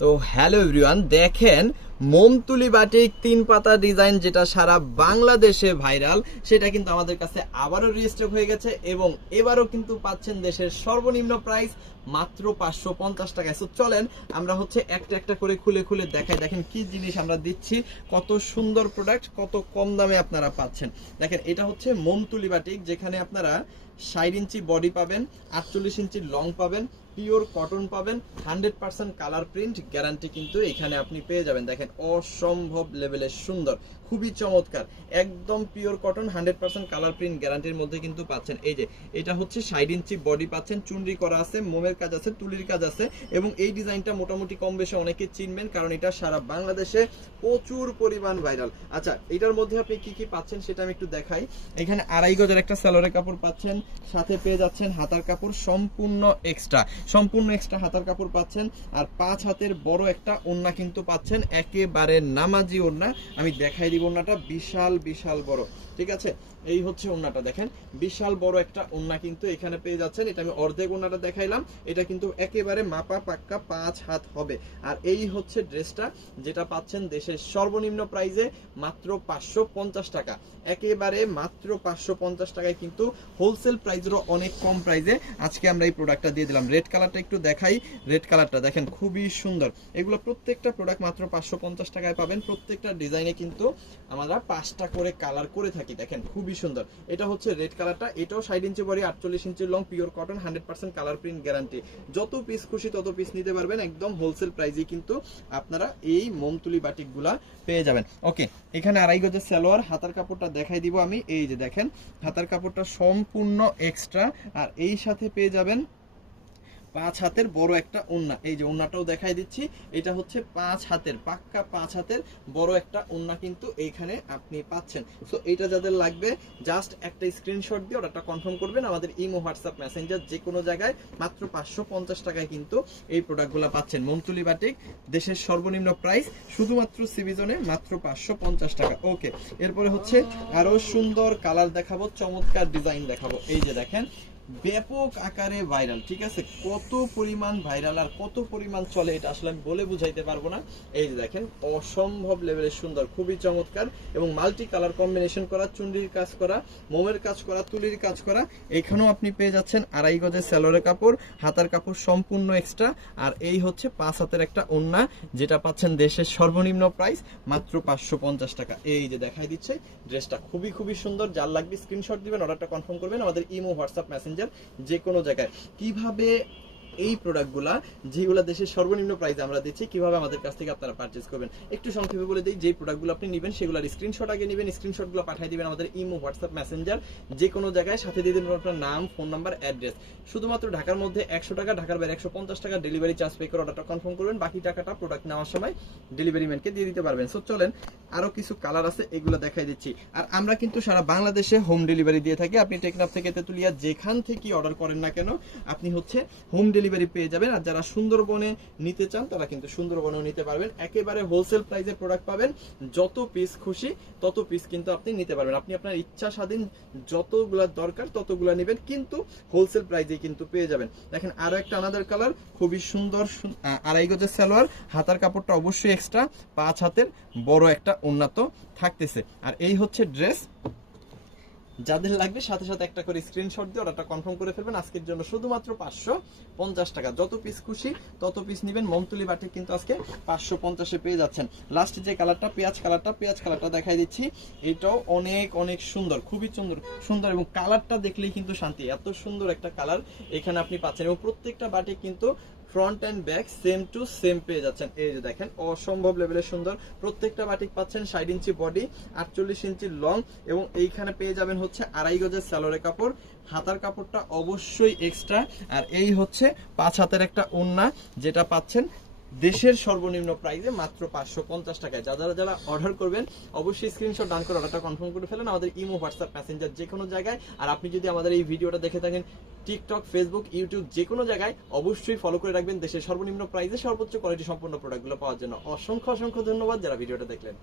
তো hello everyone, দেখেন মোমতুলি batik 3 পাতা ডিজাইন যেটা সারা বাংলাদেশে ভাইরাল, সেটা কিন্তু আমাদের কাছে আবারও রিস্টক হয়ে গেছে এবং এবারও কিন্তু পাচ্ছেন দেশের সর্বনিম্ন প্রাইস মাত্র 550 টাকায়। সো চলেন আমরা একটা একটা করে খুলে খুলে দেখাই। দেখেন কি জিনিস আমরা দিচ্ছি, কত সুন্দর প্রোডাক্ট, কত কম দামে আপনারা পাচ্ছেন। দেখেন এটা হচ্ছে মোমতুলি বাটিক, যেখানে আপনারা 60 ইঞ্চি বডি পাবেন, 48 ইঞ্চি লং পাবেন, পিওর কটন পাবেন, 100% কালার প্রিন্ট গ্যারান্টি কিন্তু এখানে আপনি পেয়ে যাবেন। দেখেন অসম্ভব লেভেলের সুন্দর, খুবই চমৎকার, একদম পিওর কটন, 100% কালার প্রিন্ট গ্যারান্টির মধ্যে কিন্তু পাচ্ছেন। এই যে এটা হচ্ছে 60 ইঞ্চি বডি পাচ্ছেন, চুনরি করা আছে, মোমের কাজ আছে, তুলির কাজ আছে এবং এই ডিজাইনটা মোটামুটি কম বেশি অনেকে চিনবেন, কারণ এটা সারা বাংলাদেশে প্রচুর পরিমাণ ভাইরাল। আচ্ছা, এটার মধ্যে আপনি কি কি পাচ্ছেন সেটা আমি একটু দেখাই। এখানে 2.5 গজের একটা সালোয়ারের কাপড় পাচ্ছেন, সাথে পেয়ে যাচ্ছেন হাতার কাপড় সম্পূর্ণ এক্সট্রা হাতার কাপড় পাচ্ছেন, আর 5 হাতের বড় একটা ওড়না কিন্তু পাচ্ছেন, একেবারে নামাজি ওড়না। আমি দেখাই দিব ওড়নাটা, বিশাল বিশাল বড়, ঠিক আছে? এই হচ্ছে ওড়নাটা, দেখেন বিশাল বড় একটা ওড়না কিন্তু এখানে পেয়ে যাচ্ছেন। এটা আমি অর্ধেক ওড়নাটা দেখাইলাম, এটা কিন্তু একেবারে মাপা পাক্কা 5 হাত হবে। আর এই হচ্ছে ড্রেসটা, যেটা পাচ্ছেন দেশের সর্বনিম্ন প্রাইসে মাত্র 550 টাকা, একেবারে মাত্র 550 টাকায়, কিন্তু হোলসেল প্রাইসেরও অনেক কম প্রাইসে আজকে আমরা এই প্রোডাক্টটা দিয়ে দিলাম। রেড কালারটা একটু দেখাই, রেড কালারটা দেখেন খুবই সুন্দর। এগুলো প্রত্যেকটা প্রোডাক্ট মাত্র 550 টাকায় পাবেন। প্রত্যেকটা ডিজাইনে কিন্তু আমরা 5টা করে কালার করে থাকি, দেখেন খুবই সুন্দর। এটা হচ্ছে রেড কালারটা, এটাও 60 inch body, 48 inch long, pure cotton, 100% colour print guarantee. যত পিস খুশি তত পিস নিতে পারবেন, একদম হোলসেল প্রাইসে কিন্তু আপনারা এই মোমতুলি বাটিকগুলা পেয়ে যাবেন। ওকে, এখানে 2.5 গজের সালোয়ার, হাতার কাপড়টা দেখাই দিব আমি। এই যে দেখেন হাতার কাপড়টা সম্পূর্ণ এক্সট্রা, আর এই সাথে পেয়ে যাবেন 5 হাতের বড় একটা ওড়না। এই যে ওড়নাটাও দেখাই দিচ্ছি, এটা হচ্ছে 5 হাতের পাক্কা 5 হাতের বড় একটা ওড়না কিন্তু এইখানে আপনি পাচ্ছেন। সো এটা যাদের লাগবে জাস্ট একটা স্ক্রিনশট দিয়ে অর্ডারটা কনফার্ম করবেন আমাদের ইমো, হোয়াটসঅ্যাপ, মেসেঞ্জার যে কোনো জায়গায়। মাত্র 550 টাকায় কিন্তু এই প্রোডাক্টগুলো পাচ্ছেন। মোমতুলি বাটিক দেশের সর্বনিম্ন প্রাইস, শুধুমাত্র সিবি জোনে মাত্র 550 টাকা। ওকে, এরপরে হচ্ছে আরো সুন্দর কালার দেখাবো, চমৎকার ডিজাইন দেখাবো। এই যে দেখেন ব্যাপক আকারে ভাইরাল, ঠিক আছে? কত পরিমাণ ভাইরাল আর কত পরিমাণ চলে এটা আসলে আমি বলে বুঝাইতে পারবো না। এই যে দেখেন অসম্ভব লেভেলের সুন্দর, খুবই চমৎকার এবং মাল্টি কালার কম্বিনেশন করা, চুনরির কাজ করা, মোমের কাজ করা, তুলির কাজ করা। এখানেও আপনি পেয়ে যাচ্ছেন 2.5 গজের সালোয়ারের কাপড়, হাতার কাপড় সম্পূর্ণ এক্সট্রা, আর এই হচ্ছে 5 হাতের একটা ওড়না, যেটা পাচ্ছেন দেশের সর্বনিম্ন প্রাইস মাত্র 550 টাকা। এই যে দেখাই দিচ্ছে ড্রেসটা, খুবই খুবই সুন্দর। যার লাগবে স্ক্রিনশট দিবেন, অর্ডারটা কনফার্ম করবেন আমাদের ইমো, হোয়াটসঅ্যাপ, মেসেঞ্জার যে কোনো জায়গায়। কিভাবে এই প্রোডাক্টগুলা যেগুলো দেশের সর্বনিম্ন প্রাইসে আমরা দিচ্ছি, কিভাবে আমাদের কাছ থেকে আপনারা পারচেজ করবেন একটু সংক্ষেপে বলে দিই। যে প্রোডাক্টগুলো আপনি নেবেন সেগুলোর স্ক্রিনশট আগে নেবেন, স্ক্রিনশটগুলো পাঠিয়ে দিবেন আমাদের ইমো, হোয়াটসঅ্যাপ, মেসেঞ্জার যে কোনো জায়গায়, সাথে দিয়ে দেবেন আপনার নাম, ফোন নাম্বার, অ্যাড্রেস। শুধুমাত্র ঢাকার মধ্যে 100 টাকা, ঢাকার বাইরে 150 টাকা ডেলিভারি চার্জ পে করে অর্ডারটা কনফার্ম করবেন। বাকি টাকাটা প্রোডাক্ট নেওয়ার সময় ডেলিভারি ম্যানকে দিয়ে দিতে পারবেন। সো চলেন আরো কিছু কালার আছে, এগুলো দেখাই দিচ্ছি। আর আমরা কিন্তু সারা বাংলাদেশে হোম ডেলিভারি দিয়ে থাকি। আপনি টেকনাফ থেকে তেতুলিয়া যেখান থেকে অর্ডার করেন না কেন, আপনি হচ্ছে হোম ডেলিভারি পেয়ে যাবেন। আর যারা সুন্দরবনে নিতে চান তারা কিন্তু সুন্দরবনেও নিতে পারবেন। একেবারে হোলসেল প্রাইসে প্রোডাক্ট পাবেন, যত পিস খুশি তত পিস কিন্তু আপনি নিতে পারবেন। আপনি আপনার ইচ্ছা স্বাধীন যতগুলা দরকার ততগুলা নেবেন, কিন্তু হোলসেল প্রাইসে কিন্তু পেয়ে যাবেন। দেখেন আরো একটা আনাদার কালার, খুবই সুন্দর, 2.5 গজের সালোয়ার, হাতার কাপড়টা অবশ্যই এক্সট্রা, 5 হাতের বড় একটা ওড়না তো থাকতেছে। আর এই হচ্ছে ড্রেস, যাদের লাগবে সাথে সাথে একটা করে স্ক্রিনশট দিয়ে অর্ডারটা কনফার্ম করে ফেলবেন। আজকের জন্য শুধুমাত্র 550 টাকা, যত পিস খুশি তত পিস নেবেন। মোমতুলি বাটিক কিন্তু আজকে 550-এ পেয়ে যাচ্ছেন। লাস্ট যে কালারটা পেঁয়াজ কালারটা দেখাই দিচ্ছি। এটাও অনেক অনেক সুন্দর, খুবই সুন্দর এবং কালারটা দেখলেই কিন্তু শান্তি, এত সুন্দর একটা কালার এখানে আপনি পাচ্ছেন। এবং প্রত্যেকটা বাটিক কিন্তু front end back same to same পেয়ে যাচ্ছেন। এই যে দেখেন অসম্ভব লেভেলের সুন্দর, প্রত্যেকটা বাটিক পাচ্ছেন 60 ইঞ্চি বডি, 48 ইঞ্চি লং, এবং এইখানে পেয়ে যাবেন হচ্ছে 2.5 গজের সালোয়ারের কাপড়, হাতার কাপড়টা অবশ্যই এক্সট্রা, আর এই হচ্ছে 5 হাতের একটা ওড়না, যেটা পাচ্ছেন দেশের সর্বনিম্ন প্রাইসে মাত্র 550 টাকায়। যারা অর্ডার করবেন অবশ্যই স্ক্রিনশট ডান করে অর্ডারটা কনফার্ম করে ফেলেন আমাদের ইমো, হোয়াটসঅ্যাপ, মেসেঞ্জার যে কোনো জায়গায়। আর আপনি যদি আমাদের এই ভিডিওটা দেখে থাকেন টিকটক, ফেসবুক, ইউটিউব যে কোনো জায়গায়, অবশ্যই ফলো করে রাখবেন দেশের সর্বনিম্ন প্রাইসে সর্বোচ্চ কোয়ালিটি সম্পন্ন প্রোডাক্টগুলো পাওয়ার জন্য। অসংখ্য অসংখ্য ধন্যবাদ যারা ভিডিওটা দেখলেন।